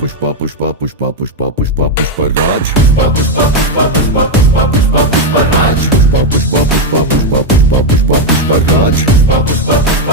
Pushpa Pushpa Pushpa Pushpa Pushpa Pushpraj Pushpa Pushpa Pushpa Pushpa Pushpa Pushpa Pushpraj Pushpa Pushpa Pushpa Pushpa Pushpa Pushpa Pushpraj Pushpa Pushpa